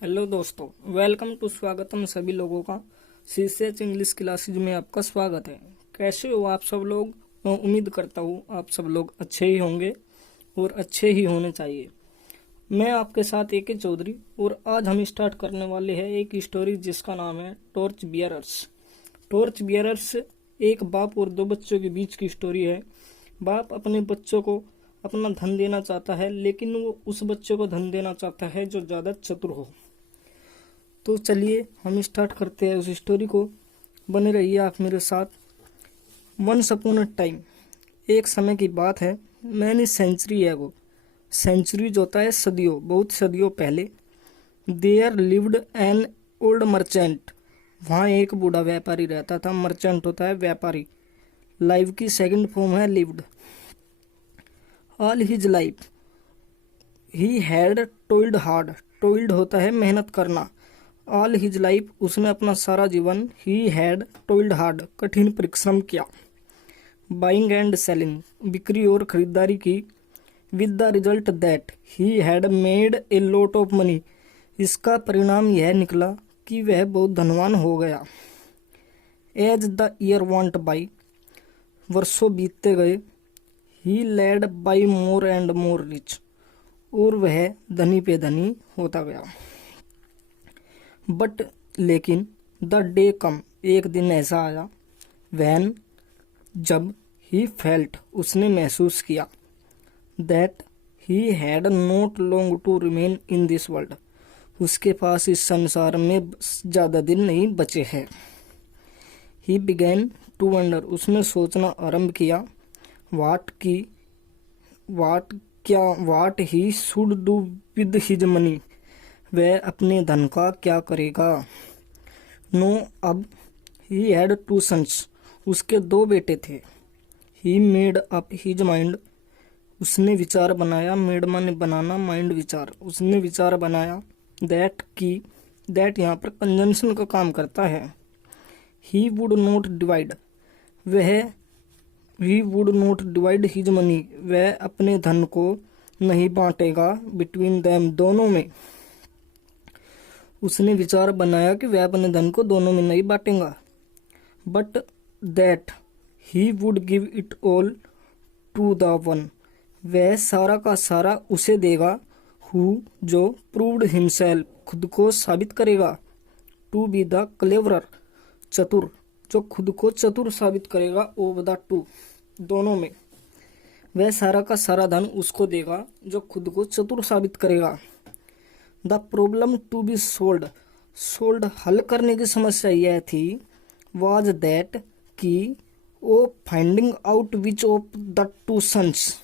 Hello दोस्तों, welcome to स्वागतम सभी लोगों का सीसीएच इंग्लिश क्लासेज में आपका स्वागत है। कैसे हो आप सब लोग? मैं उम्मीद करता हूँ आप सब लोग अच्छे ही होंगे और अच्छे ही होने चाहिए। मैं आपके साथ ए के चौधरी और आज हम स्टार्ट करने वाले हैं एक स्टोरी जिसका नाम है टॉर्च बियरर्स। टॉर्च बियरर्स एक बाप और दो बच्चों के बीच की स्टोरी है। बाप अपने बच्चों को अपना धन देना चाहता है, लेकिन वो उस बच्चे को धन देना चाहता है जो ज़्यादा चतुर हो। तो चलिए हम स्टार्ट करते हैं उस स्टोरी को। बने रहिए आप मेरे साथ। वंस अपॉन अ टाइम, एक समय की बात है। मैनी सेंचुरी एगो, सेंचुरी जो होता है सदियों, बहुत सदियों पहले। There lived an old merchant, वहाँ एक बूढ़ा व्यापारी रहता था। मर्चेंट होता है व्यापारी, लाइव की सेकंड फॉर्म है lived. All his life he had toiled hard, toiled होता है मेहनत करना। ऑल हिज लाइफ, उसने अपना सारा जीवन, ही हैड टोइल्ड हार्ड, कठिन परिश्रम किया। बाइंग एंड सेलिंग, बिक्री और खरीदारी की। With the result that he had made a lot of money, इसका परिणाम यह निकला कि वह बहुत धनवान हो गया। As the year went by, वर्षों बीतते गए। He led by more and more rich, और वह धनी पे धनी होता गया। बट लेकिन द डे कम, एक दिन ऐसा आया। वैन, जब, ही फेल्ट, उसने महसूस किया। That he had not long to remain in this world, उसके पास इस संसार में ज़्यादा दिन नहीं बचे हैं। ही बिगैन टू वंडर, उसने सोचना आरंभ किया। What he should do with his money, वह अपने धन का क्या करेगा। नो, अब ही हैड टू सन्स, उसके दो बेटे थे। He made up his mind, उसने विचार बनाया। मेड माने बनाना, माइंड विचार, उसने विचार बनाया। दैट यहाँ पर कंजंक्शन का काम करता है। He would not divide, he would not divide his money, वह अपने धन को नहीं बांटेगा। बिटवीन देम, दोनों में। उसने विचार बनाया कि वह अपने धन को दोनों में नहीं बांटेगा। But that he would give it all to the one, वह सारा का सारा उसे देगा। हु, जो प्रूव्ड हिमसेल्फ, खुद को साबित करेगा। टू बी द क्लेवरर, चतुर, जो खुद को चतुर साबित करेगा। ऑफ द टू, दोनों में। वह सारा का सारा धन उसको देगा जो खुद को चतुर साबित करेगा। The problem to be solved, हल करने की समस्या यह थी। वाज दैट, कि of finding out which of the two sons,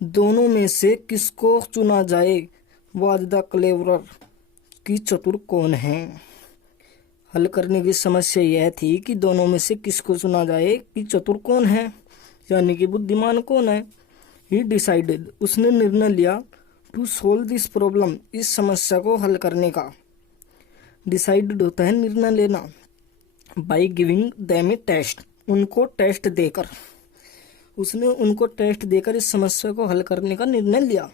दोनों में से किसको चुना जाए। वाज द क्लेवरर, कि चतुर कौन है। हल करने की समस्या यह थी कि दोनों में से किसको चुना जाए, कि चतुर कौन है, यानी कि बुद्धिमान कौन है। ही डिसाइडेड, उसने निर्णय लिया। टू सोल्व दिस प्रॉब्लम, इस समस्या को हल करने का। डिसाइडेड होता है निर्णय लेना। By giving them a test, उनको टेस्ट देकर, उसने उनको टेस्ट देकर इस समस्या को हल करने का निर्णय लिया।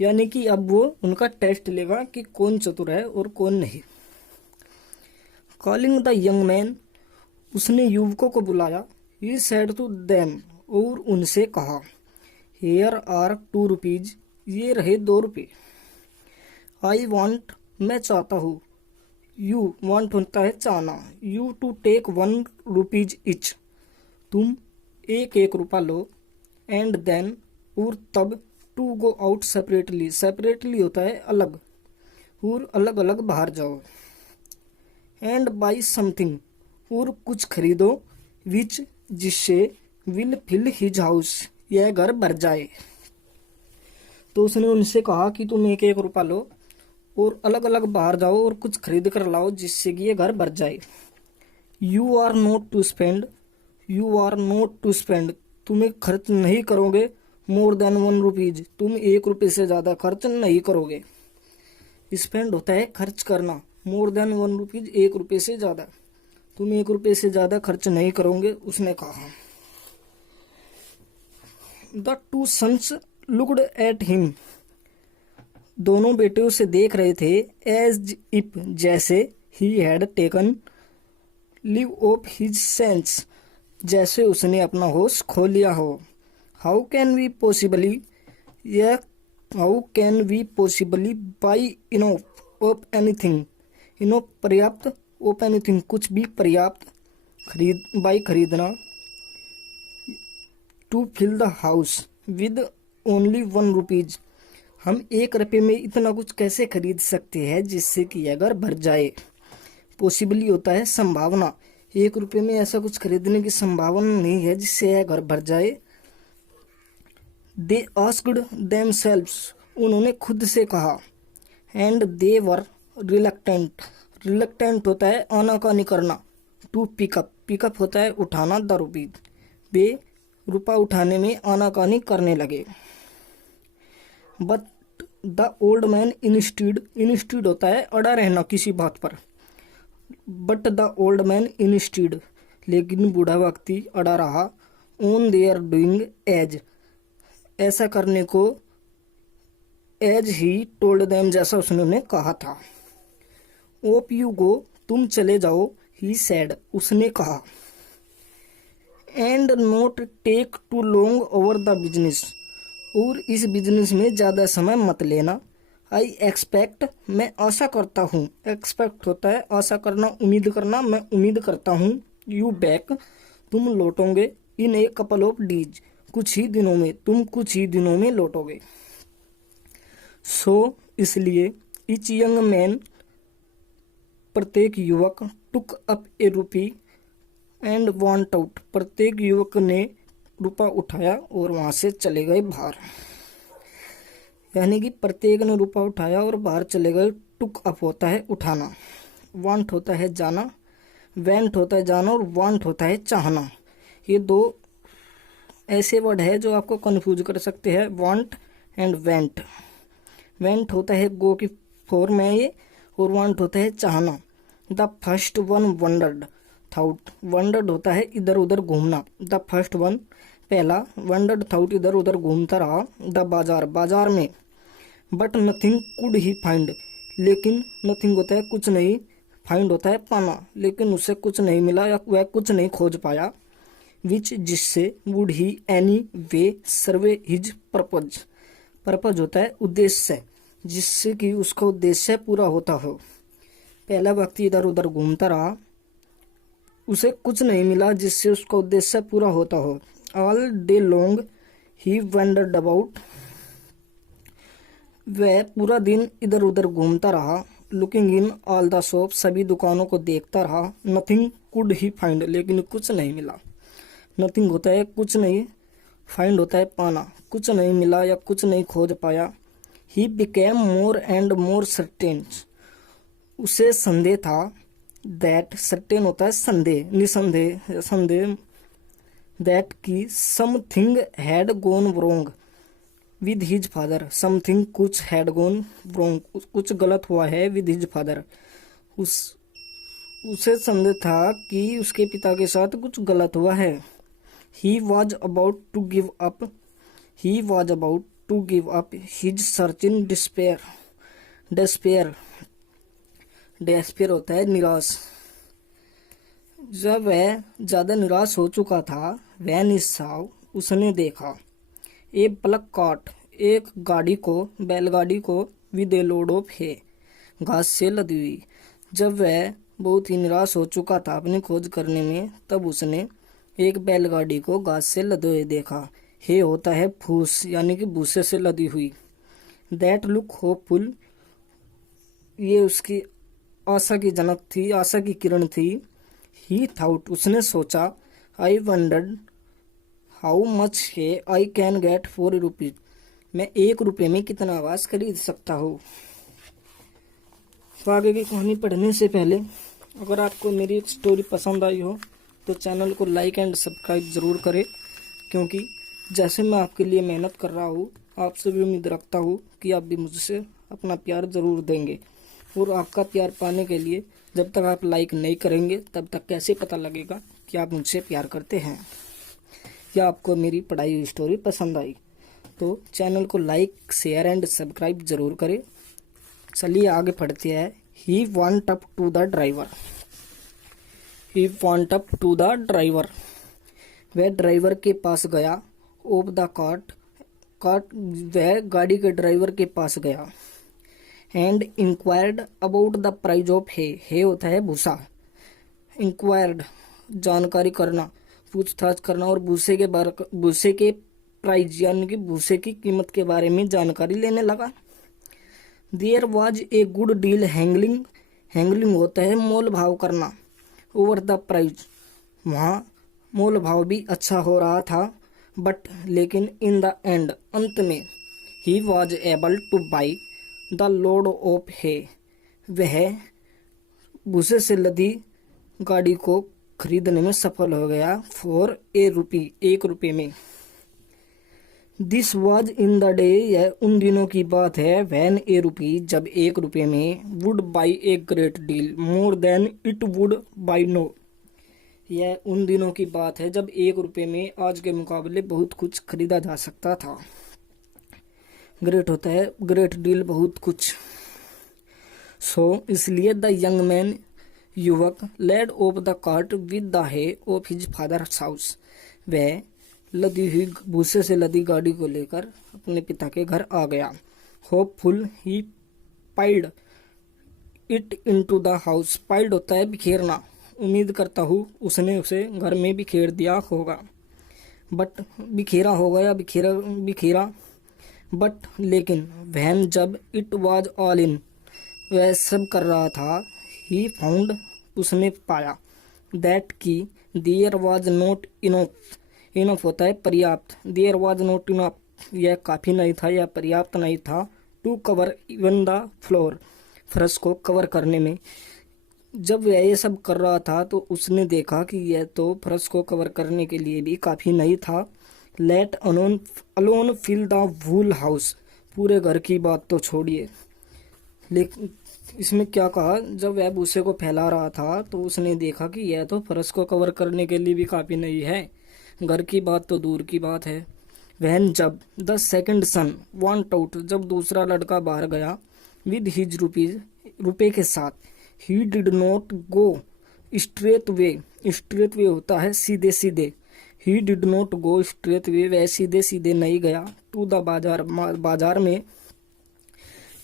यानी कि अब वो उनका टेस्ट लेगा कि कौन चतुर है और कौन नहीं। कॉलिंग द यंग मैन, उसने युवकों को बुलाया। ही सेड टू देम, और उनसे कहा। हेयर आर 2 रुपीज, ये रहे 2 रुपये। आई वॉन्ट, मैं चाहता हूँ। यू, वॉन्ट होता है चाहना। You to take 1 rupees each, तुम एक रुपया लो। एंड देन, और तब। To go out separately, separately होता है अलग, और अलग अलग बाहर जाओ। एंड बाई समथिंग, और कुछ खरीदो। विच, जिससे। विल फिल हिज हाउस, यह घर भर जाए। तो उसने उनसे कहा कि तुम एक रुपया लो और अलग अलग बाहर जाओ और कुछ खरीद कर लाओ जिससे कि ये घर भर जाए। You are not to spend, you are not to spend, तुम्हें खर्च नहीं करोगे। मोर देन 1 रुपीज, तुम 1 रुपये से ज्यादा खर्च नहीं करोगे। स्पेंड होता है खर्च करना। मोर देन 1 रुपीज, 1 रुपये से ज्यादा, तुम 1 रुपये से ज्यादा खर्च नहीं करोगे, उसने कहा। The two sons looked at him, दोनों बेटे उसे देख रहे थे एज इफ जैसे he had taken leave of his senses, जैसे उसने अपना होश खो लिया हो। हाउ कैन वी पॉसिबली यह how can we possibly buy enough of anything, enough पर्याप्त, ऑफ एनीथिंग कुछ भी, पर्याप्त खरीद, बाई खरीदना, to fill the house with only 1 rupees, हम 1 रुपये में इतना कुछ कैसे खरीद सकते हैं जिससे कि यह घर भर जाए। पॉसिबली होता है संभावना, 1 रुपये में ऐसा कुछ खरीदने की संभावना नहीं है जिससे यह घर भर जाए। दे आस्क्ड देमसेल्व्स, उन्होंने खुद से कहा। And they were reluctant, reluctant होता है आनाकानी करना। टू पिकअप, पिकअप होता है उठाना, द रुपीज, वे रुपया उठाने में आनाकानी करने लगे। But the old man instead, instead होता है अड़ा रहना किसी बात पर। But the old man instead, लेकिन बूढ़ा व्यक्ति अड़ा रहा। ऑन देयर डूइंग एज, ऐसा करने को, एज ही टोल्ड देम, जैसा उसने उन्हें कहा था। ओप यू गो, तुम चले जाओ, ही सेड, उसने कहा। And not take too long over the business, और इस बिजनेस में ज़्यादा समय मत लेना। आई एक्सपेक्ट, मैं आशा करता हूँ। एक्सपेक्ट होता है आशा करना, उम्मीद करना, मैं उम्मीद करता हूँ। यू बैक, तुम लौटोगे। इन ए कपल ऑफ डीज, कुछ ही दिनों में, तुम कुछ ही दिनों में लौटोगे। सो इसलिए, इच यंग मैन, प्रत्येक युवक, took up A rupee and want out, प्रत्येक युवक ने रुपया उठाया और वहां से चले गए बाहर। यानी कि प्रत्येक ने रुपया उठाया और बाहर चले गए। टुक अप होता है उठाना, वांट होता है जाना, वेंट होता है जाना, और वांट होता है चाहना। ये 2 ऐसे वर्ड है जो आपको कंफ्यूज कर सकते हैं, वांट एंड वेंट। वेंट होता है गो की फॉर्म में ये, और वांट होता है चाहना। द फर्स्ट वन वंडर्ड थाउट, वंडर्ड होता है इधर उधर घूमना। द फर्स्ट वन, पहला, वंडर्ड थाउट, इधर उधर घूमता रहा। द बाजार, बाजार में। But nothing could he find, लेकिन नथिंग होता है कुछ नहीं, फाइंड होता है पाना, लेकिन उसे कुछ नहीं मिला या वह कुछ नहीं खोज पाया। विच, जिससे, would he any way survey his purpose, purpose होता है उद्देश्य, जिससे कि उसका उद्देश्य पूरा होता हो। पहला व्यक्ति इधर उधर घूमता रहा, उसे कुछ नहीं मिला जिससे उसका उद्देश्य पूरा होता हो। All day long he wandered about, वह पूरा दिन इधर उधर घूमता रहा। Looking in all the shop, सभी दुकानों को देखता रहा। नथिंग कुड ही फाइंड, लेकिन कुछ नहीं मिला। नथिंग होता है कुछ नहीं, फाइंड होता है पाना, कुछ नहीं मिला या कुछ नहीं खोज पाया। He became more and more certain, उसे संदेह था। दैट, सर्टेन होता है संदेह, निसंदेह, संदेह। दैट की something had gone wrong with his father, something कुछ, हैड गोन wrong कुछ गलत हुआ है, विद हिज फादर, उसे संदेह था कि उसके पिता के साथ कुछ गलत हुआ है। He was about to give up, he was about to give up his search in despair, despair, despair होता है निराश। जब वह ज्यादा निराश हो चुका था, वह निस्साव, उसने देखा। ए प्लक कार्ट, एक गाड़ी को, बैलगाड़ी को, विद ए लोड ऑफ है, घास से लदी हुई। जब वह बहुत ही निराश हो चुका था अपनी खोज करने में, तब उसने एक बैलगाड़ी को घास से लदे हुए देखा। हे होता है फूस, यानी कि भूसे से लदी हुई। दैट लुक होपफुल, ये उसकी आशा की जनक थी, आशा की किरण थी। ही थाउट, उसने सोचा। आई वंडर्ड हाउ मच है आई कैन गेट 4 रुपीज, मैं 1 रुपये में कितना आवाज खरीद सकता हूँ। तो आगे की कहानी पढ़ने से पहले अगर आपको मेरी एक स्टोरी पसंद आई हो तो चैनल को लाइक एंड सब्सक्राइब ज़रूर करें, क्योंकि जैसे मैं आपके लिए मेहनत कर रहा हूँ, आपसे भी उम्मीद रखता हूँ कि आप भी मुझसे अपना प्यार ज़रूर देंगे। और आपका प्यार पाने के लिए जब तक आप लाइक नहीं करेंगे तब तक कैसे पता लगेगा कि आप मुझसे प्यार करते हैं या आपको मेरी पढ़ाई हुई स्टोरी पसंद आई। तो चैनल को लाइक शेयर एंड सब्सक्राइब जरूर करें। चलिए आगे पढ़ते हैं। He went up to the driver. He went up to the driver, वह ड्राइवर के पास गया। ऑफ द कार्ट, वह गाड़ी के ड्राइवर के पास गया। And enquired about the price of hay होता है भूसा। इंक्वायर्ड जानकारी करना, पूछताछ करना, और भूसे के प्राइज यानी कि भूसे की कीमत के बारे में जानकारी लेने लगा। There was a good deal haggling, haggling होता है मोल भाव करना। ओवर द प्राइज, वहाँ मोल भाव भी अच्छा हो रहा था। बट लेकिन इन द एंड, अंत में, he was able to buy the load of hay, वह भूसे से लदी गाड़ी को खरीदने में सफल हो गया। फॉर ए रुपी, 1 रुपये में। This was in the day, यह उन दिनों की बात है। वैन ए रुपी, जब 1 रुपये में would buy a great deal more than it would buy now, यह उन दिनों की बात है जब 1 रुपये में आज के मुकाबले बहुत कुछ खरीदा जा सकता था। ग्रेट होता है ग्रेट डील, बहुत कुछ। सो इसलिए द यंग मैन, युवक, led off the cart with the hay of his father's house, वह लदी हुई भूसे से लदी गाड़ी को लेकर अपने पिता के घर आ गया। Hopeful he piled it into the house, piled होता है बिखेरना, उम्मीद करता हूँ उसने उसे घर में बिखेर दिया होगा। बट बिखेरा होगा या बिखेरा बट लेकिन, वहन जब इट वाज ऑल इन, वह सब कर रहा था। ही फाउंड, उसने पाया। दैट की there was not enough, enough होता है पर्याप्त। देयर वाज नॉट इनफ, यह काफ़ी नहीं था या पर्याप्त नहीं था। To cover even the floor, फर्श को कवर करने में। जब वह ये सब कर रहा था तो उसने देखा कि यह तो फर्श को कवर करने के लिए भी काफ़ी नहीं था। Let alone fill the whole house, पूरे घर की बात तो छोड़िए, लेकिन इसमें क्या कहा, जब वह भूसे को फैला रहा था तो उसने देखा कि यह तो फर्श को कवर करने के लिए भी काफ़ी नहीं है, घर की बात तो दूर की बात है। वहन जब the second son went out, जब दूसरा लड़का बाहर गया। विद हिज रुपीज, रुपये के साथ। He did not go straight way, straight way होता है सीधे सीधे। He did not go straight way, वह सीधे सीधे नहीं गया। टू द बाजार, बाजार में।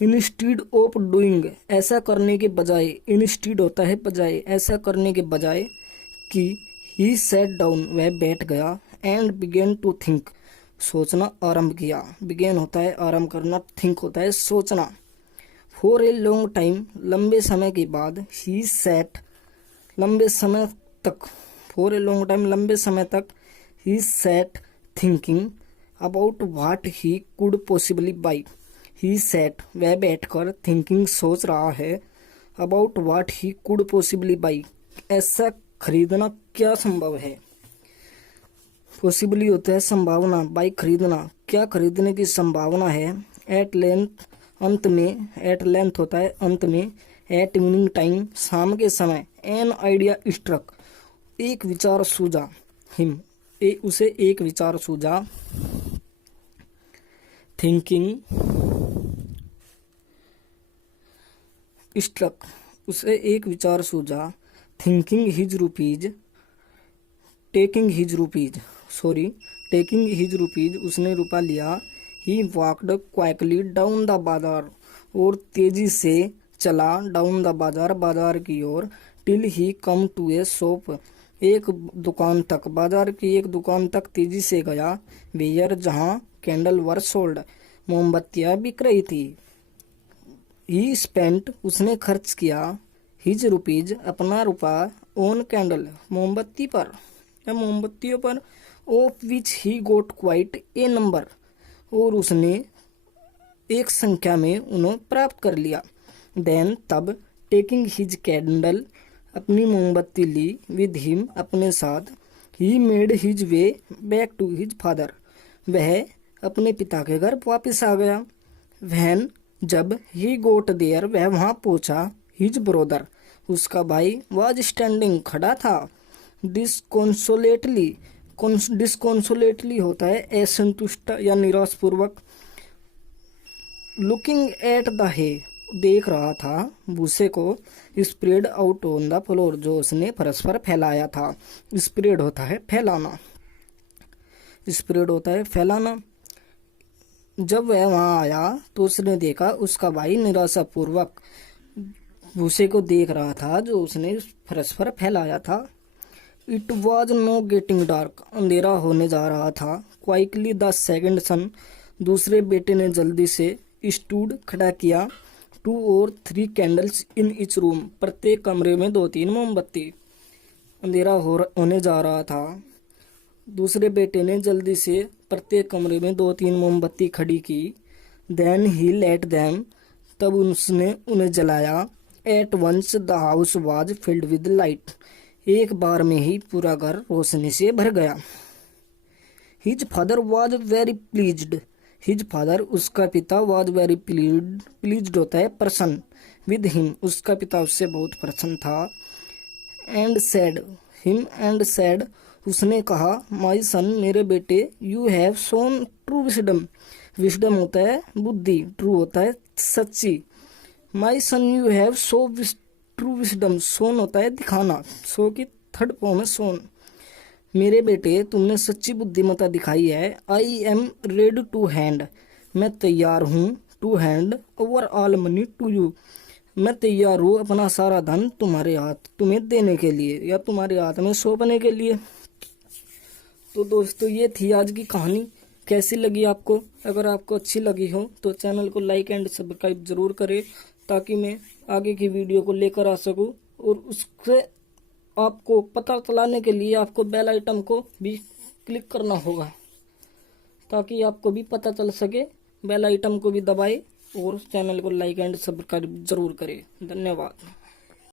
इंस्टीड ऑफ डूइंग, ऐसा करने के बजाय, इंस्टीड होता है बजाय, ऐसा करने के बजाय कि ही सैट डाउन, वह बैठ गया। एंड बिगेन टू थिंक, सोचना आरंभ किया। बिगेन होता है आरंभ करना, थिंक होता है सोचना। फॉर ए लॉन्ग टाइम, लंबे समय के बाद। ही सैट, लंबे समय तक। फॉर ए लॉन्ग टाइम, लंबे समय तक। He sat thinking about what he could possibly by. He sat, वह बैठकर, थिंकिंग, सोच रहा है। About what he could possibly by, ऐसा खरीदना क्या संभव है। पॉसिबली होता है संभावना, बाई खरीदना, क्या खरीदने की संभावना है। एट लेंथ, अंत में। एट लेंथ होता है अंत में। एट इवनिंग टाइम, शाम के समय। एन आइडिया स्ट्रक, एक विचार सूझा। हिम, उसे एक विचार सूझा। थिंकिंग स्ट्रक, उसे एक विचार सूझा। Thinking his rupees, taking his rupees, taking his rupees, उसने रुपया लिया। He walked Quickly down the बाजार, और तेजी से चला। डाउन द बाजार, बाजार की ओर। Till he came to a shop, एक दुकान तक, बाजार की एक दुकान तक तेजी से गया। वेयर, जहां कैंडल वर सोल्ड, मोमबत्तियां बिक रही थी। ही स्पेंट, उसने खर्च किया। हिज रुपीज, अपना रुपया। ऑन कैंडल, मोमबत्ती पर या मोमबत्तियों पर। Of which he got quite a number, और उसने एक संख्या में उन्हें प्राप्त कर लिया। देन, तब। टेकिंग हिज कैंडल, अपनी मोमबत्ती ली। विद हिम, अपने साथ। He made his way back to his father, वह अपने पिता के घर वापस आ गया। वहन, जब। ही गोट देयर, वह वहां पहुंचा। हिज ब्रोदर, उसका भाई। वाज स्टैंडिंग, खड़ा था। डिस्कॉन्सोलेटली, डिस्कॉन्सोलेटली होता है असंतुष्ट या निराशपूर्वक। लुकिंग एट द हे, देख रहा था भूसे को। Spread out on the floor, जो उसने फर्श पर फैलाया था। स्प्रेड होता है फैलाना, स्प्रेड होता है फैलाना। जब वह वहां आया तो उसने देखा उसका भाई निराशापूर्वक भूसे को देख रहा था जो उसने फर्श पर फैलाया था। It was know getting dark, अंधेरा होने जा रहा था। क्वाइकली द सेकंड सन, दूसरे बेटे ने जल्दी से स्टूड खड़ा किया। 2 और 3 कैंडल्स इन ईच रूम, प्रत्येक कमरे में 2-3 मोमबत्ती। अंधेरा होने जा रहा था। दूसरे बेटे ने जल्दी से प्रत्येक कमरे में 2-3 मोमबत्ती खड़ी की। देन ही लेट देम, तब उसने उन्हें जलाया। At once the house was filled with light, एक बार में ही पूरा घर रोशनी से भर गया। His father was very pleased, his father उसका पिता वाज वेरी प्लीज्ड होता है प्रसन्न। विद हिम, उसका पिता उससे बहुत प्रसन्न था। And said him, and said उसने कहा, माई सन, मेरे बेटे, you have shown true wisdom, wisdom होता है बुद्धि, ट्रू होता है सच्ची। My son you have show true wisdom, shown होता है दिखाना, सो की थर्ड फॉर्म है सोन। मेरे बेटे, तुमने सच्ची बुद्धिमत्ता दिखाई है। I am ready to hand, मैं तैयार हूँ। To hand over all money to you, मैं तैयार हूँ अपना सारा धन तुम्हारे हाथ तुम्हें देने के लिए या तुम्हारे हाथ में सौंपने के लिए। तो दोस्तों, ये थी आज की कहानी। कैसी लगी आपको? अगर आपको अच्छी लगी हो तो चैनल को लाइक एंड सब्सक्राइब जरूर करें, ताकि मैं आगे की वीडियो को लेकर आ सकूं। और उससे आपको पता चलाने के लिए आपको बेल आइटम को भी क्लिक करना होगा, ताकि आपको भी पता चल सके। बेल आइटम को भी दबाएं और चैनल को लाइक एंड सब्सक्राइब जरूर करें। धन्यवाद।